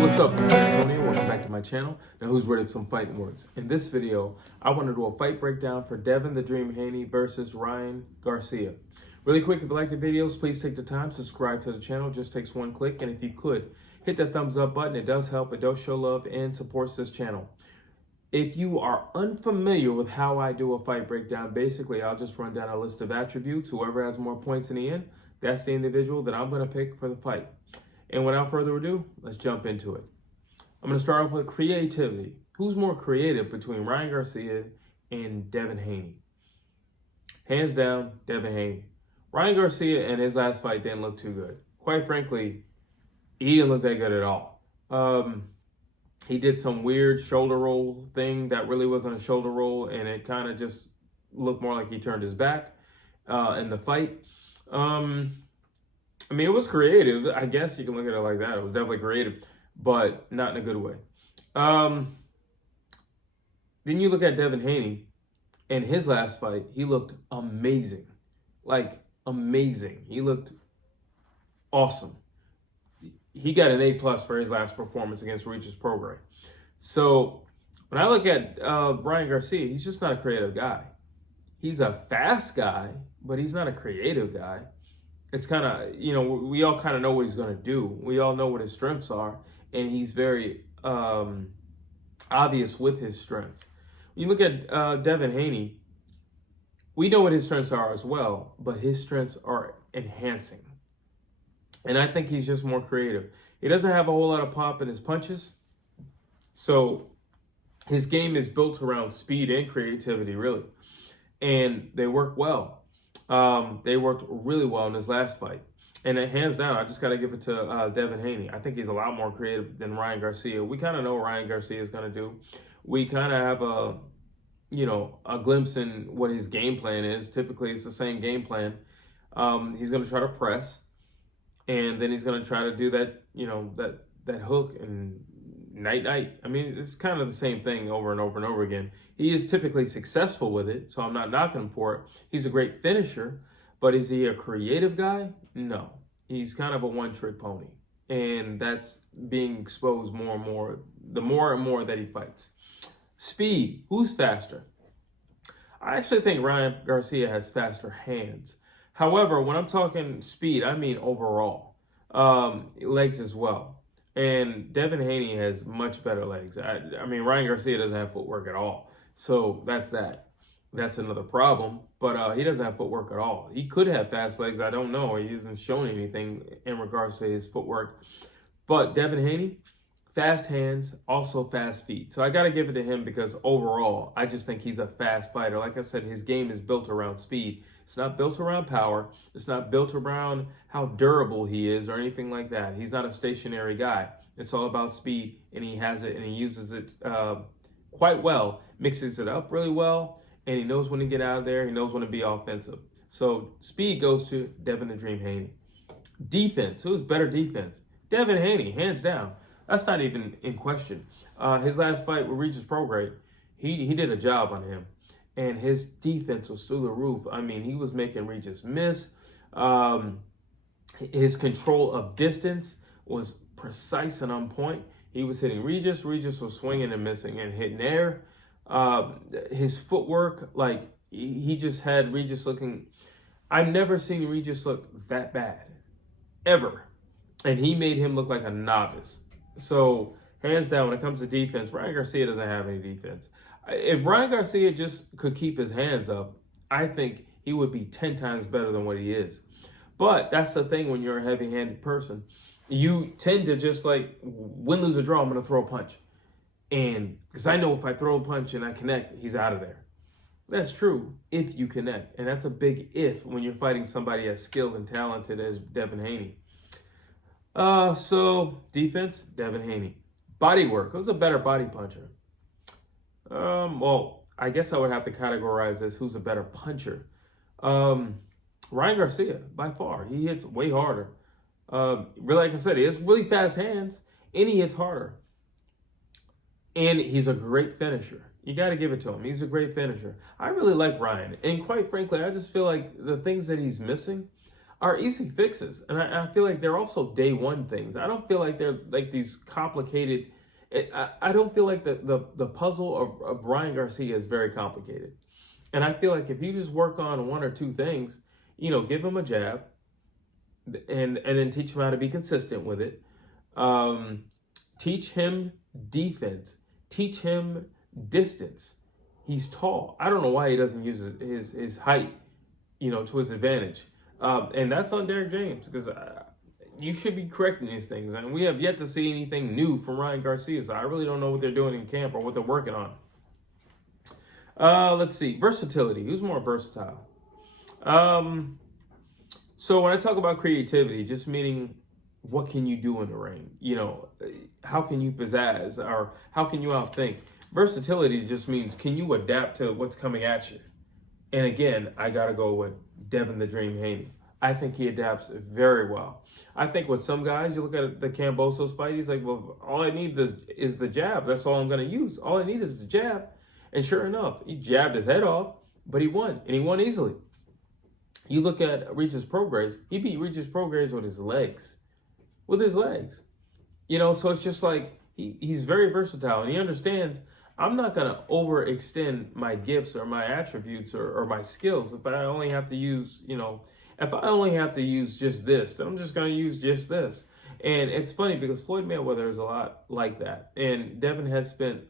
What's up? This is Antonio. Welcome back to my channel. Now, who's ready for some fighting words? In this video, I want to do a fight breakdown for Devin the Dream Haney versus Ryan Garcia. Really quick, if you like the videos, please take the time, subscribe to the channel. It just takes one click, and if you could, hit that thumbs up button. It does help, it does show love, and supports this channel. If you are unfamiliar with how I do a fight breakdown, basically, I'll just run down a list of attributes. Whoever has more points in the end, that's the individual that I'm going to pick for the fight. And without further ado, let's jump into it. I'm going to start off with creativity. Who's more creative between Ryan Garcia and Devin Haney? Hands down, Devin Haney. Ryan Garcia in his last fight didn't look too good. Quite frankly, he didn't look that good at all. He did some weird shoulder roll thing that really wasn't a shoulder roll, and it kind of just looked more like he turned his back in the fight. I mean, it was creative. I guess you can look at it like that. It was definitely creative, but not in a good way. Then you look at Devin Haney. In his last fight, he looked amazing. Like, amazing. He looked awesome. He got an A+ for his last performance against Regis Prograis. So, when I look at Ryan Garcia, he's just not a creative guy. He's a fast guy, but he's not a creative guy. It's kind of, we all kind of know what he's going to do. We all know what his strengths are, and he's very obvious with his strengths. When you look at Devin Haney, we know what his strengths are as well, but his strengths are enhancing. And I think he's just more creative. He doesn't have a whole lot of pop in his punches, so his game is built around speed and creativity, really. And they work well. They worked really well in his last fight. And hands down, I just got to give it to Devin Haney. I think he's a lot more creative than Ryan Garcia. We kind of know what Ryan Garcia is going to do. We kind of have a glimpse in what his game plan is. Typically, it's the same game plan. He's going to try to press, and then he's going to try to do that, that hook and night. I mean, it's kind of the same thing over and over and over again. He is typically successful with it, so I'm not knocking him for it. He's a great finisher, but is he a creative guy? No. He's kind of a one-trick pony, and that's being exposed more and more, the more and more that he fights. Speed. Who's faster? I actually think Ryan Garcia has faster hands. However, when I'm talking speed, I mean overall. Legs as well. And Devin Haney has much better legs. I mean, Ryan Garcia doesn't have footwork at all. So that's that. That's another problem. But he doesn't have footwork at all. He could have fast legs. I don't know. He hasn't shown anything in regards to his footwork. But Devin Haney, fast hands, also fast feet. So I got to give it to him because overall, I just think he's a fast fighter. Like I said, his game is built around speed. It's not built around power. It's not built around how durable he is or anything like that. He's not a stationary guy. It's all about speed, and he has it, and he uses it quite well, mixes it up really well, and he knows when to get out of there. He knows when to be offensive. So speed goes to Devin the Dream Haney. Defense. Who's better defense? Devin Haney, hands down. That's not even in question. His last fight with Regis Prograis, he did a job on him. And his defense was through the roof. I mean, he was making Regis miss. His control of distance was precise and on point. He was hitting Regis. Regis was swinging and missing and hitting air. His footwork, like, he just had Regis looking... I've never seen Regis look that bad. Ever. And he made him look like a novice. So, hands down, when it comes to defense, Ryan Garcia doesn't have any defense. If Ryan Garcia just could keep his hands up, I think he would be 10 times better than what he is. But that's the thing when you're a heavy-handed person. You tend to just like, win, lose, or draw, I'm going to throw a punch. And because I know if I throw a punch and I connect, he's out of there. That's true if you connect. And that's a big if when you're fighting somebody as skilled and talented as Devin Haney. So, defense, Devin Haney. Bodywork. Who's a better body puncher? Well, I guess I would have to categorize this who's a better puncher. Ryan Garcia, by far. He hits way harder. Really, like I said, he has really fast hands, and he hits harder. And he's a great finisher. You got to give it to him. He's a great finisher. I really like Ryan. And quite frankly, I just feel like the things that he's missing are easy fixes. And I feel like they're also day one things. I don't feel like they're like these complicated. I don't feel like the puzzle of Ryan Garcia is very complicated. And I feel like if you just work on one or two things, give him a jab and then teach him how to be consistent with it. Teach him defense. Teach him distance. He's tall. I don't know why he doesn't use his height, to his advantage. And that's on Derek James, because you should be correcting these things. And we have yet to see anything new from Ryan Garcia, so I really don't know what they're doing in camp or what they're working on. Let's see. Versatility. Who's more versatile? So when I talk about creativity, just meaning what can you do in the ring? How can you pizzazz, or how can you outthink? Versatility just means, can you adapt to what's coming at you? And again, I got to go with Devin the Dream Haney. I think he adapts very well. I think with some guys, you look at the Kambosos fight, he's like, well, all I need is the jab. That's all I'm going to use. All I need is the jab. And sure enough, he jabbed his head off, but he won, and he won easily. You look at Regis Prograis, he beat Regis Prograis with his legs. With his legs. So it's just like, he's very versatile, and he understands, I'm not going to overextend my gifts or my attributes or my skills. If I only have to use, just this, then I'm just going to use just this. And it's funny because Floyd Mayweather is a lot like that. And Devin has spent,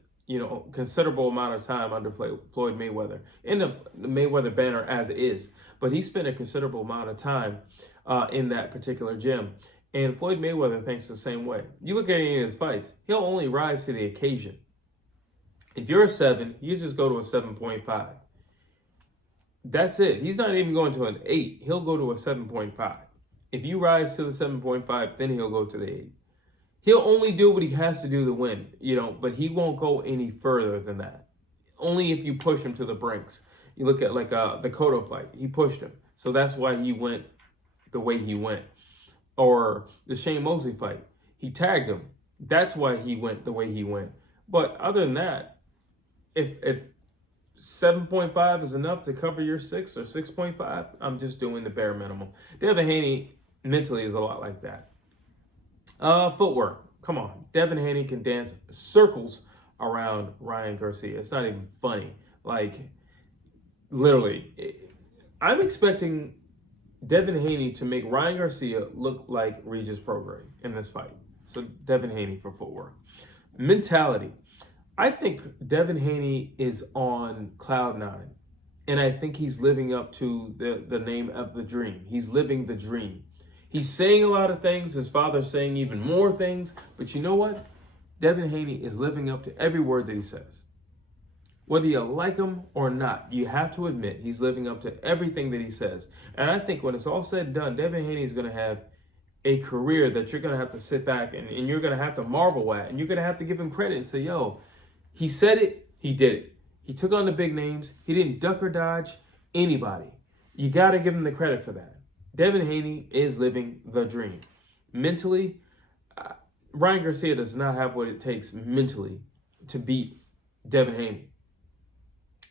considerable amount of time under Floyd Mayweather in the Mayweather banner as is. But he spent a considerable amount of time in that particular gym. And Floyd Mayweather thinks the same way. You look at any of his fights, he'll only rise to the occasion. If you're a 7, you just go to a 7.5. That's it. He's not even going to an 8. He'll go to a 7.5. If you rise to the 7.5, then he'll go to the 8. He'll only do what he has to do to win, but he won't go any further than that. Only if you push him to the brinks. You look at the Cotto fight. He pushed him. So that's why he went the way he went. Or the Shane Mosley fight. He tagged him. That's why he went the way he went. But other than that, if 7.5 is enough to cover your 6 or 6.5, I'm just doing the bare minimum. Devin Haney mentally is a lot like that. Footwork. Come on. Devin Haney can dance circles around Ryan Garcia. It's not even funny. Like, literally. I'm expecting Devin Haney to make Ryan Garcia look like Regis Prograis in this fight. So Devin Haney for Footwork. Mentality. I think Devin Haney is on cloud 9, and I think he's living up to the name of the dream. He's living the dream. He's saying a lot of things. His father's saying even more things. But you know what? Devin Haney is living up to every word that he says. Whether you like him or not, you have to admit he's living up to everything that he says. And I think when it's all said and done, Devin Haney is going to have a career that you're going to have to sit back and you're going to have to marvel at. And you're going to have to give him credit and say, yo, he said it, he did it. He took on the big names. He didn't duck or dodge anybody. You got to give him the credit for that. Devin Haney is living the dream. Mentally, Ryan Garcia does not have what it takes mentally to beat Devin Haney.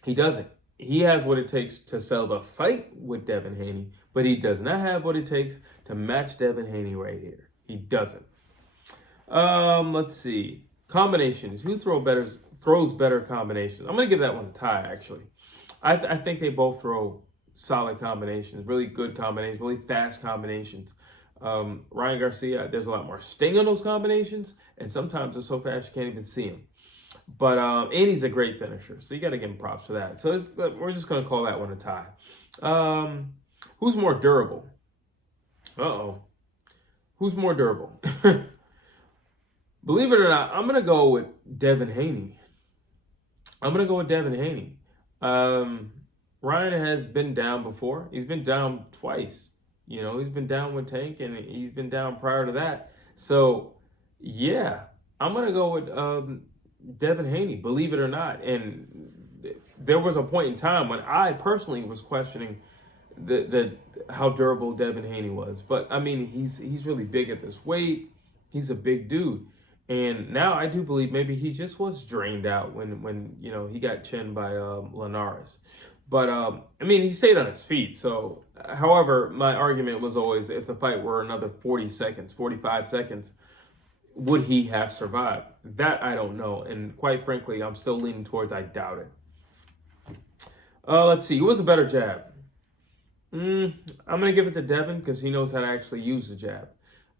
He doesn't. He has what it takes to sell the fight with Devin Haney, but he does not have what it takes to match Devin Haney right here. He doesn't. Let's see. Combinations. Who throws better combinations? I'm going to give that one a tie, actually. I think they both throw solid combinations, really good combinations, really fast combinations. Ryan Garcia, there's a lot more sting on those combinations, and sometimes they're so fast you can't even see him. But and he's a great finisher, so you got to give him props for that. So we're just going to call that one a tie. Who's more durable? Who's more durable? Believe it or not, I'm going to go with Devin Haney. Ryan has been down before. He's been down twice. He's been down with Tank, and he's been down prior to that. So, yeah, I'm going to go with Devin Haney, believe it or not. And there was a point in time when I personally was questioning how durable Devin Haney was. But, I mean, he's really big at this weight. He's a big dude. And now I do believe maybe he just was drained out when he got chinned by Linares. But, I mean, he stayed on his feet. So However, my argument was always if the fight were another 40 seconds, 45 seconds, would he have survived? That I don't know. And quite frankly, I'm still leaning towards I doubt it. Let's see. Who was a better jab? I'm going to give it to Devin because he knows how to actually use the jab.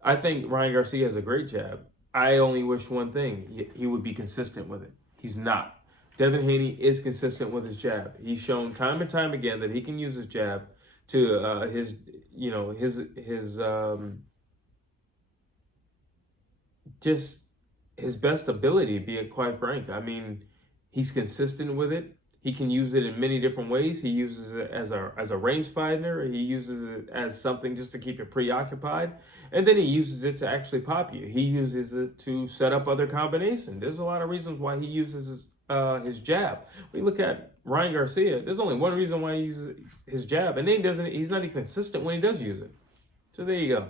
I think Ryan Garcia has a great jab. I only wish one thing. He would be consistent with it. He's not. Devin Haney is consistent with his jab. He's shown time and time again that he can use his jab to just his best ability, to be quite frank. I mean, he's consistent with it. He can use it in many different ways. He uses it as a range finder. He uses it as something just to keep you preoccupied. And then he uses it to actually pop you. He uses it to set up other combinations. There's a lot of reasons why he uses his jab. When you look at Ryan Garcia, there's only one reason why he uses his jab. And then he's not even consistent when he does use it. So there you go.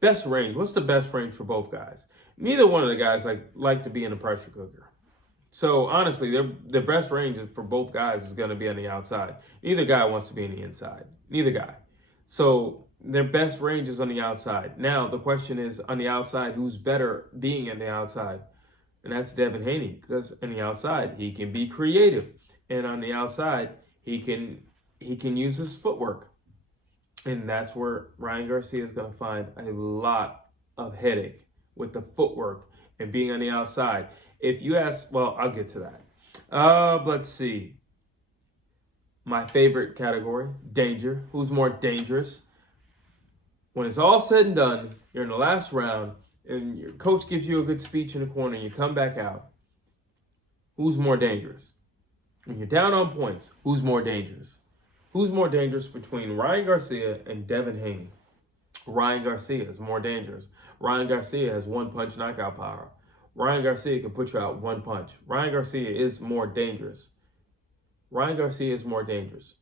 Best range. What's the best range for both guys? Neither one of the guys like to be in a pressure cooker. So honestly, their best range for both guys is going to be on the outside. Neither guy wants to be on the inside. Neither guy. So their best range is on the outside. Now the question is, on the outside, who's better being on the outside? And that's Devin Haney, because on the outside he can be creative, and on the outside he can use his footwork, and that's where Ryan Garcia is going to find a lot of headache with the footwork and being on the outside. If you ask, well, I'll get to that. Let's see. My favorite category, danger. Who's more dangerous? When it's all said and done, you're in the last round, and your coach gives you a good speech in the corner, and you come back out. Who's more dangerous? When you're down on points, who's more dangerous? Who's more dangerous between Ryan Garcia and Devin Haney? Ryan Garcia is more dangerous. Ryan Garcia has one-punch knockout power. Ryan Garcia can put you out one punch. Ryan Garcia is more dangerous. Ryan Garcia is more dangerous.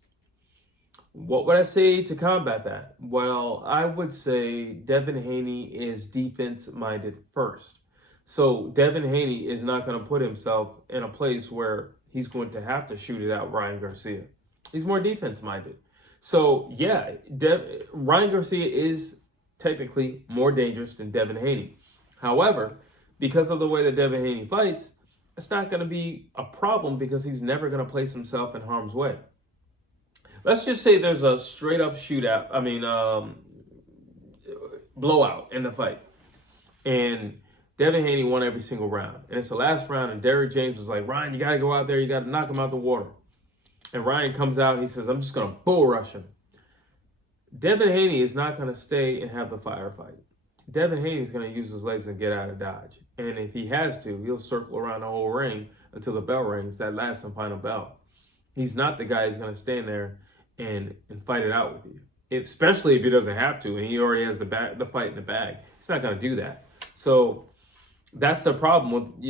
What would I say to combat that? Well, I would say Devin Haney is defense-minded first. So Devin Haney is not going to put himself in a place where he's going to have to shoot it out Ryan Garcia. He's more defense-minded. So, yeah, Ryan Garcia is technically more dangerous than Devin Haney. However, because of the way that Devin Haney fights, it's not going to be a problem because he's never going to place himself in harm's way. Let's just say there's a straight-up blowout in the fight. And Devin Haney won every single round. And it's the last round, and Derrick James was like, Ryan, you got to go out there. You got to knock him out the water. And Ryan comes out, and he says, I'm just going to bull rush him. Devin Haney is not going to stay and have the firefight. Devin Haney is going to use his legs and get out of dodge. And if he has to, he'll circle around the whole ring until the bell rings, that last and final bell. He's not the guy who's going to stand there and fight it out with you, especially if he doesn't have to and he already has the fight in the bag. He's not going to do that. So that's the problem with,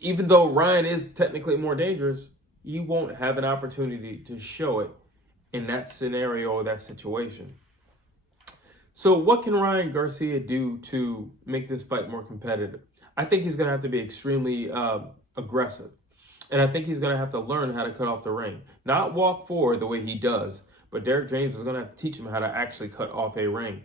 even though Ryan is technically more dangerous, you won't have an opportunity to show it in that scenario or that situation. So what can Ryan Garcia do to make this fight more competitive? I think he's going to have to be extremely aggressive. And I think he's going to have to learn how to cut off the ring. Not walk forward the way he does, but Derrick James is going to have to teach him how to actually cut off a ring.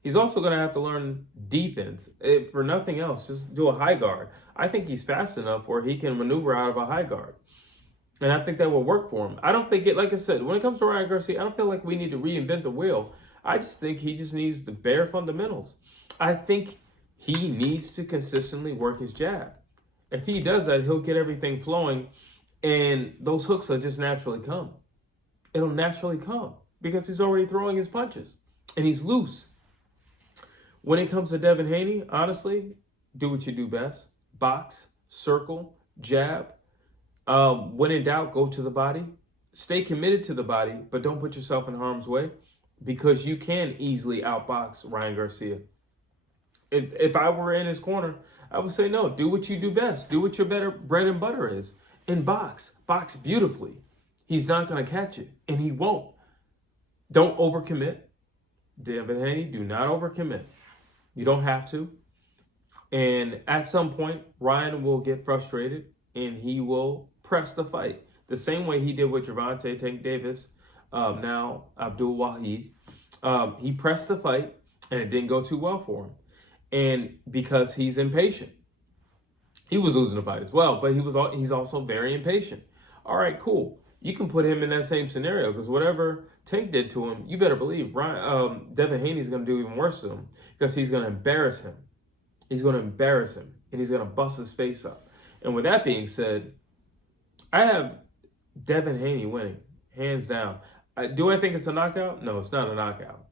He's also going to have to learn defense. If for nothing else, just do a high guard. I think he's fast enough where he can maneuver out of a high guard. And I think that will work for him. I don't think like I said, when it comes to Ryan Garcia, I don't feel like we need to reinvent the wheel. I just think he just needs the bare fundamentals. I think he needs to consistently work his jab. If he does that, he'll get everything flowing, and those hooks will just naturally come. It'll naturally come because he's already throwing his punches, and he's loose. When it comes to Devin Haney, honestly, do what you do best. Box, circle, jab. When in doubt, go to the body. Stay committed to the body, but don't put yourself in harm's way because you can easily outbox Ryan Garcia. If I were in his corner, I would say, no, do what you do best. Do what your better bread and butter is. And box. Box beautifully. He's not going to catch it, and he won't. Don't overcommit. Devin Haney, do not overcommit. You don't have to. And at some point, Ryan will get frustrated, and he will press the fight. the same way he did with Gervonta Tank Davis, now Abdul Wahid. He pressed the fight, and it didn't go too well for him. And because he's impatient. He was losing the fight as well, but he's also very impatient. All right, cool. You can put him in that same scenario because whatever Tank did to him, you better believe Devin Haney's going to do even worse to him because he's going to embarrass him. He's going to embarrass him, and he's going to bust his face up. And with that being said, I have Devin Haney winning, hands down. Do I think it's a knockout? No, it's not a knockout.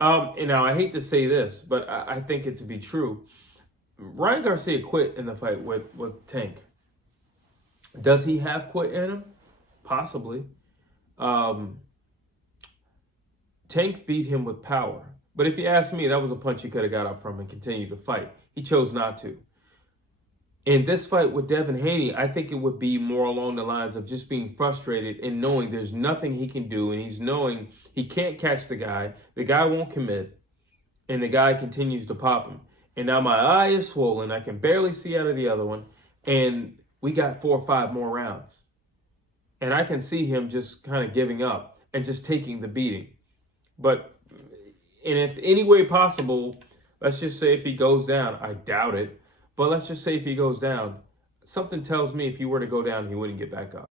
And now I hate to say this, but I think it to be true. Ryan Garcia quit in the fight with Tank. Does he have quit in him? Possibly. Tank beat him with power. But if you ask me, that was a punch he could have got up from and continued to fight. He chose not to. In this fight with Devin Haney, I think it would be more along the lines of just being frustrated and knowing there's nothing he can do, and he's knowing he can't catch the guy won't commit, and the guy continues to pop him. And now my eye is swollen, I can barely see out of the other one, and we got 4 or 5 more rounds. And I can see him just kind of giving up and just taking the beating. But in if any way possible, let's just say if he goes down, I doubt it, but let's just say if he goes down, something tells me if he were to go down, he wouldn't get back up.